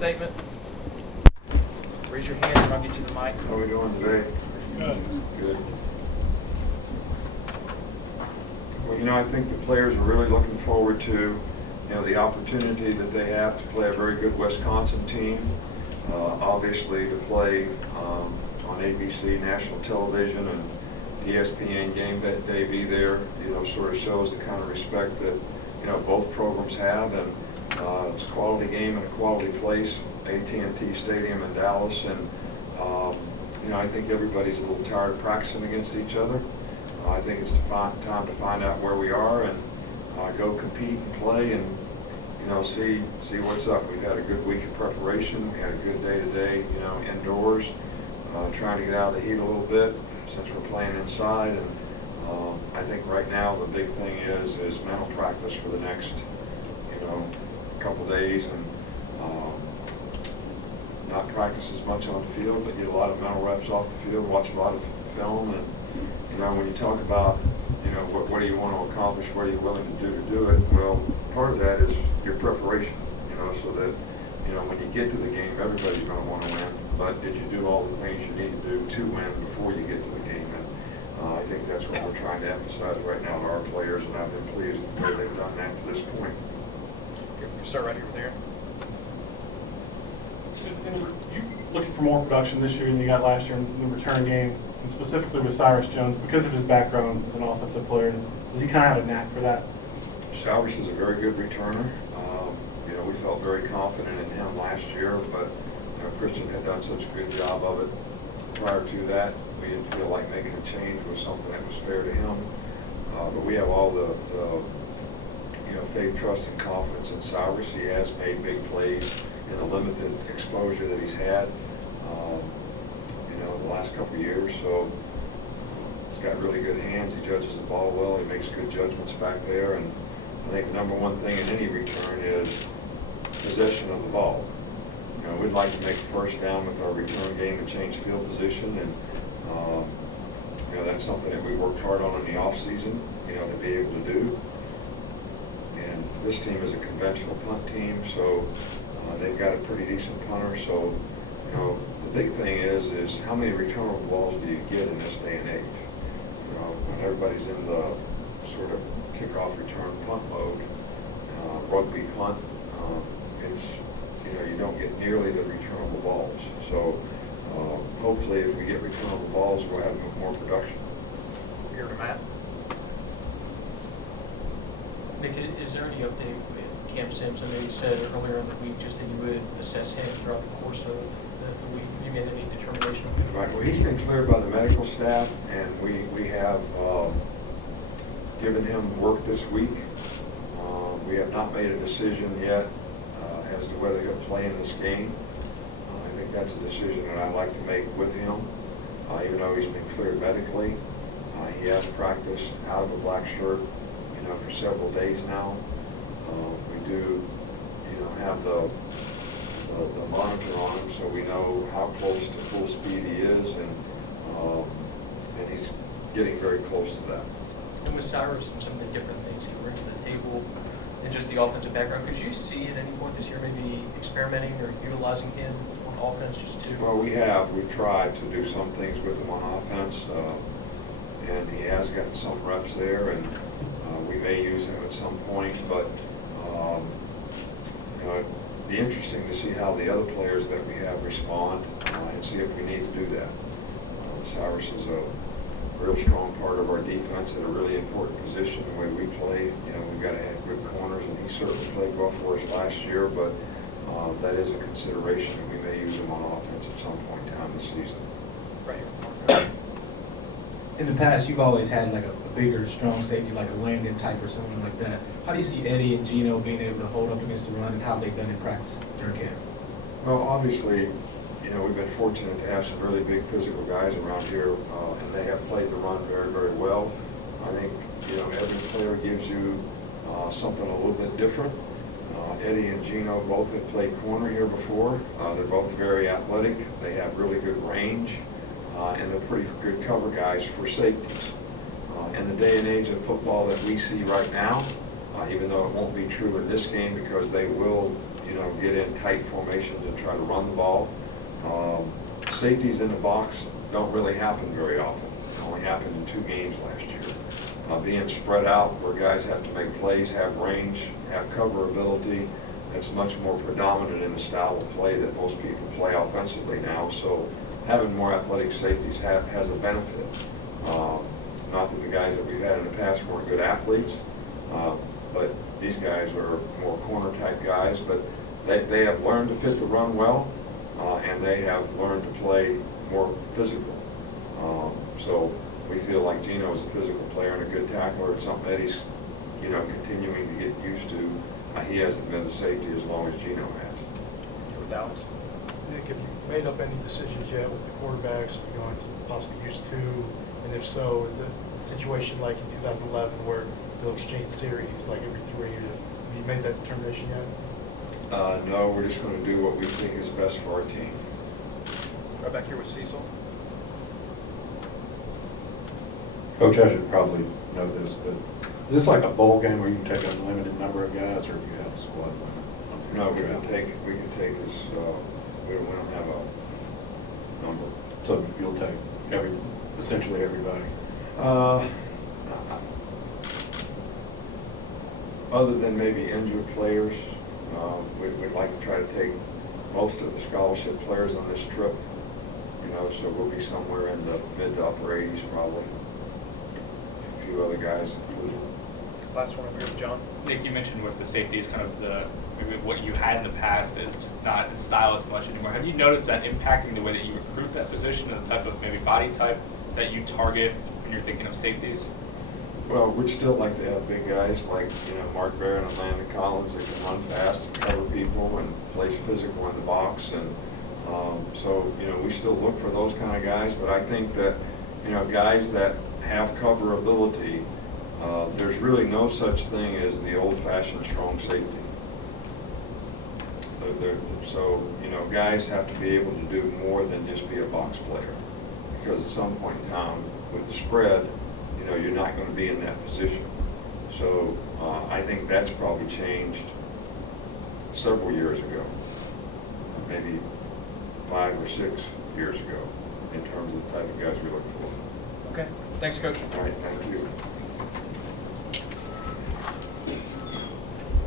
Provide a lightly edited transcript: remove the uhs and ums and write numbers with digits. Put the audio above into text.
statement. Raise your hand and I'll get you the mic. How are we doing today? Good. Good. Well, I think the players are really looking forward to, the opportunity that they have to play a very good Wisconsin team. Obviously, to play on ABC national television and ESPN game day be there, sort of shows the kind of respect that, both programs have, and it's a quality game in a quality place, AT&T Stadium in Dallas, and I think everybody's a little tired of practicing against each other. I think it's time to find out where we are and go compete and play and see what's up. We've had a good week of preparation. We had a good day today, indoors, trying to get out of the heat a little bit since we're playing inside. And I think right now the big thing is mental practice for the next couple days, and not practice as much on the field, but get a lot of mental reps off the field, watch a lot of film, and when you talk about what do you want to accomplish, what are you willing to do it, well, part of that is your preparation, so that when you get to the game, everybody's going to want to win, but did you do all the things you need to do to win before you get to the game? And I think that's what we're trying to emphasize right now to our players, and I've been pleased with the way they've done that to this point. Start right here with Aaron. You looking for more production this year than you got last year in the return game, and specifically with Cyrus Jones, because of his background as an offensive player. Does he kind of have a knack for that? Cyrus is a very good returner. We felt very confident in him last year, but Christian had done such a good job of it prior to that. We didn't feel like making a change was something that was fair to him. But we have all the faith, trust, and confidence in Cyrus. He has made big plays in the limited exposure that he's had, the last couple of years. So he's got really good hands. He judges the ball well. He makes good judgments back there. And I think the number one thing in any return is possession of the ball. We'd like to make a first down with our return game and change field position, and that's something that we worked hard on in the off season, to be able to do. And this team is a conventional punt team, so they've got a pretty decent punter. So, the big thing is how many returnable balls do you get in this day and age? When everybody's in the sort of kickoff return punt mode, rugby punt, it's you don't get nearly the returnable balls. So hopefully, if we get returnable balls, we'll have more production. Here to Matt. Nick, is there any update with Cam Sims? I know you said earlier in the week just that you would assess him throughout the course of the week. Have you made any determination? Right. Well, he's been cleared by the medical staff, and we have given him work this week. We have not made a decision yet as to whether he'll play in this game. I think that's a decision that I'd like to make with him, even though he's been cleared medically. He has practiced out of a black shirt, for several days now. We do, have the monitor on him, so we know how close to full speed he is, and he's getting very close to that. And with Cyrus and some of the different things he brings to the table and just the offensive background, could you see at any point this year maybe experimenting or utilizing him on offense just to? Well, we've tried to do some things with him on offense, and he has gotten some reps there, and we may use him at some point, but it'd be interesting to see how the other players that we have respond and see if we need to do that. Cyrus is a real strong part of our defense at a really important position the way we play. We've got to have good corners, and he certainly played well for us last year, but that is a consideration, and we may use him on offense at some point in time this season. Right. In the past, you've always had like a bigger, strong safety, like a Landon type or something like that. How do you see Eddie and Gino being able to hold up against the run, and how they've done in practice during camp? Well, obviously, we've been fortunate to have some really big physical guys around here, and they have played the run very, very well. I think, every player gives you something a little bit different. Eddie and Gino both have played corner here before. They're both very athletic. They have really good range, and they're pretty good cover guys for safeties. In the day and age of football that we see right now, even though it won't be true in this game because they will, get in tight formations and try to run the ball. Safeties in the box don't really happen very often. It only happened in 2 games last year. Being spread out where guys have to make plays, have range, have cover ability, that's much more predominant in the style of play that most people play offensively now. So having more athletic safeties has a benefit. Not that the guys that we've had in the past weren't good athletes, but these guys are more corner type guys, but they have learned to fit the run well, and they have learned to play more physical. So we feel like Gino is a physical player and a good tackler. It's something that he's, continuing to get used to. He hasn't been the safety as long as Gino has. Dallas? Nick, have you made up any decisions yet with the quarterbacks? Are you going to possibly use 2? And if so, is it a situation like in 2011 where they'll exchange series like every 3 years? Have you made that determination yet? No, we're just going to do what we think is best for our team. Right back here with Cecil. Coach, I should probably know this, but is this like a bowl game where you can take a limited number of guys, or do you have a squad limit? No, we can take as, we don't have a number. So you'll take essentially everybody? Other than maybe injured players, we'd like to try to take most of the scholarship players on this trip, so we'll be somewhere in the mid to upper 80s probably. A few other guys included. Last one over here with John. Nick, you mentioned with the safeties, kind of maybe what you had in the past is just not in style as much anymore. Have you noticed that impacting the way that you recruit that position and the type of maybe body type that you target when you're thinking of safeties? Well, we'd still like to have big guys like, Mark Barron and Landon Collins that can run fast and cover people and play physical in the box. And so, we still look for those kind of guys. But I think that, guys that have cover ability, there's really no such thing as the old-fashioned strong safety. So, guys have to be able to do more than just be a box player. Because at some point in time, with the spread, you're not going to be in that position. So I think that's probably changed several years ago, maybe 5 or 6 years ago, in terms of the type of guys we look for. Okay. Thanks, Coach. All right, thank you.